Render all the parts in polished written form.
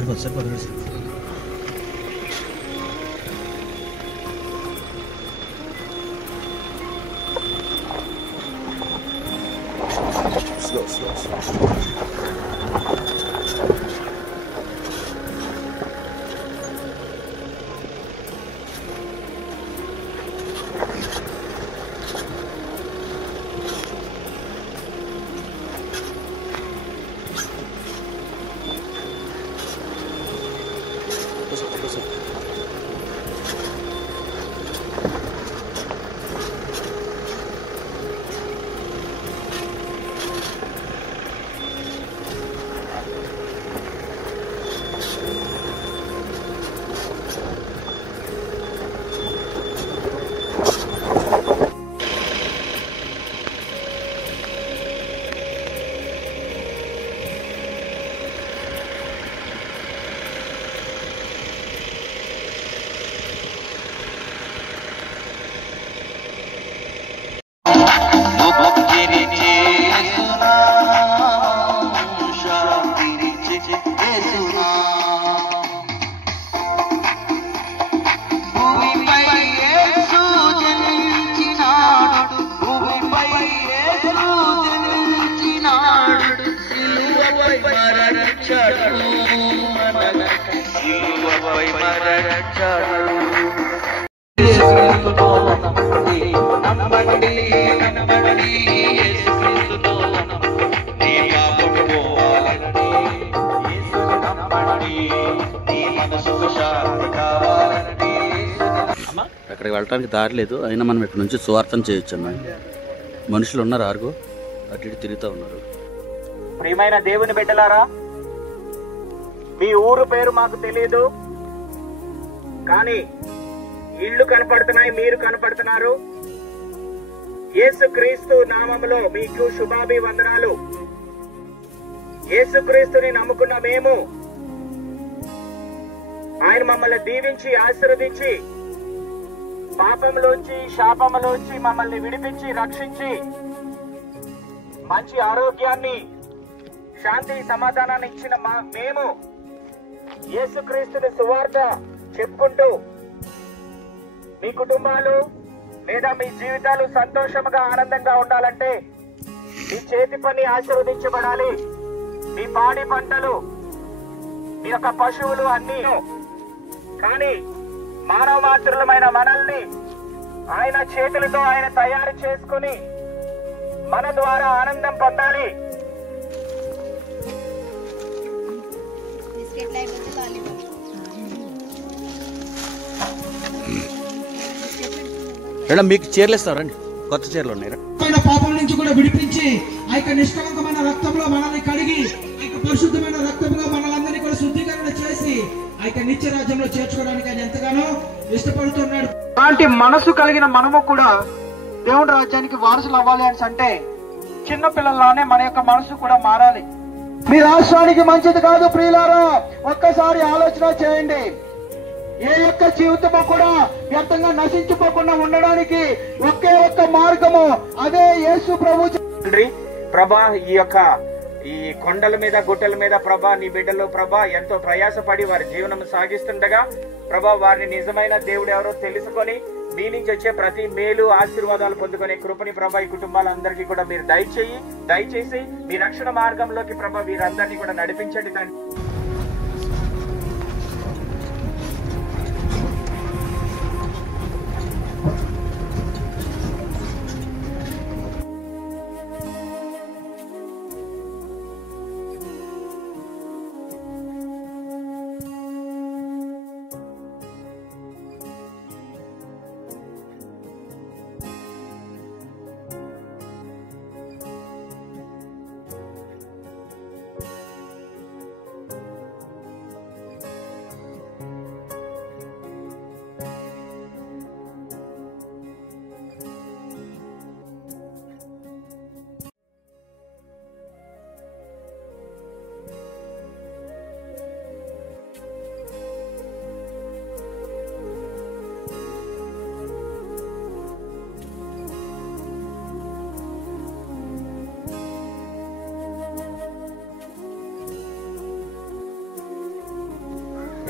సరిపోదు సరిపోదు Slow. అక్కడికి వెళ్ళడానికి దారి లేదు, అయినా మనం ఇక్కడ నుంచి సువార్తను చేయొచ్చు అన్న. మనుషులు ఉన్నారు, ఆరుగో అటు ఇటు తిరుగుతూ ఉన్నారు. ప్రియమైన దేవుని బిడ్డలారా, మీ ఊరు పేరు మాకు తెలియదు, కానీ ఇళ్ళు కనపడుతున్నాయి, మీరు కనపడుతున్నారు. యేసుక్రీస్తు నామములో మీకు శుభాభివందనాలు. యేసుక్రీస్తుని నమ్ముకున్న మేము, ఆయన మమ్మల్ని దీవించి ఆశీర్వదించి పాపంలోంచి శాపంలోంచి మమ్మల్ని విడిపించి రక్షించి మంచి ఆరోగ్యాన్ని శాంతి సమాధానాన్ని ఇచ్చిన మేము యేసుక్రీస్తుని సువార్త చెప్పుకుంటూ మీ కుటుంబాలు లేదా మీ జీవితాలు సంతోషంగా ఆనందంగా ఉండాలంటే మీ చేతి పని ఆశీర్వదించబడాలి. మీ పాడి పంటలు, మీ యొక్క పశువులు అన్నీ. కానీ మానవ మాతృలమైన మనల్ని ఆయన చేతులతో ఆయన తయారు చేసుకుని మన ద్వారా ఆనందం పొందాలి. మీకు చీరలు ఇస్తారండి, కొత్త చీరలు ఉన్నాయి. పాపం నుంచి కూడా విడిపించి ఆ యొక్క నిష్కలంకమైన రక్తంలో మనల్ని కడిగి ఆ యొక్క పరిశుద్ధమైన రక్తంలో మనలందరినీ కూడా శుద్ధీకరణ చేసి ఆ యొక్క నిత్య రాజ్యంలో చేర్చుకోవడానికి ఆయన ఎంతగానో ఇష్టపడుతున్నాడు. అలాంటి మనసు కలిగిన మనము కూడా దేవుడి రాజ్యానికి వారసులు అవ్వాలి అని అంటే చిన్న పిల్లల్లానే మన యొక్క మనసు కూడా మారాలి. మీ రాష్ట్రానికి మంచిది కాదు ప్రియులారా, ఒక్కసారి ఆలోచన చేయండి. ఏ యొక్క జీవితము కూడా వ్యర్థంగా నశించిపోకుండా ఉండడానికి ఒకే ఒక్క మార్గము, అదే యేసు ప్రభు. ప్రభా, ఈ కొండల మీద గుట్టల మీద ప్రభా నీ బిడ్డలు ప్రభా ఎంతో ప్రయాసపడి వారి జీవనం సాగిస్తుండగా ప్రభా వారిని నిజమైన దేవుడు ఎవరో తెలుసుకొని మీ నుంచి వచ్చే ప్రతి మేలు ఆశీర్వాదాలు పొందుకునే కృపని ప్రభా ఈ కుటుంబాలందరికీ కూడా మీరు దయచేసి మీ రక్షణ మార్గంలోకి ప్రభా వీరందరినీ కూడా నడిపించండి తండ్రి.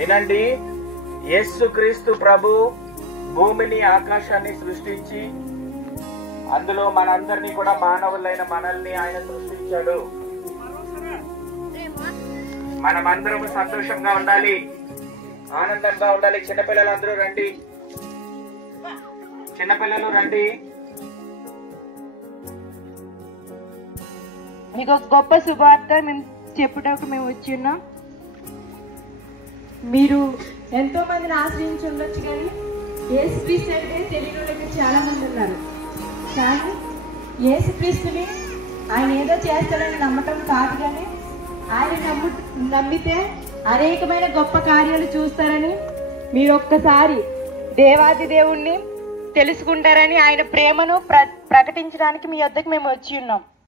వినండి, యేసుక్రీస్తు ప్రభు భూమిని ఆకాశాన్ని సృష్టించి అందులో మనందరినీ కూడా మానవులైన మనల్ని ఆయన సృష్టించాడు. మనమందరం సంతోషంగా ఉండాలి, ఆనందంగా ఉండాలి. చిన్నపిల్లలందరూ రండి, చిన్నపిల్లలు రండి. మీకు ఒక గొప్ప శుభార్త మేము చెప్పుటకు మేము వచ్చి ఉన్నాం. మీరు ఎంతో మందిని ఆశ్రయించి ఉండొచ్చు, కానీ యేసుక్రీస్తు అంటే తెలియని వాళ్ళకి చాలా మంది ఉన్నారు. కానీ యేసుక్రీస్తుని ఆయన ఏదో చేస్తాడని నమ్మటం కాదు, కానీ ఆయన నమ్మితే అనేకమైన గొప్ప కార్యాలు చూస్తారని, మీరు ఒక్కసారి దేవాది దేవుణ్ణి తెలుసుకుంటారని, ఆయన ప్రేమను ప్రకటించడానికి మీ వద్దకు మేము వచ్చి ఉన్నాం.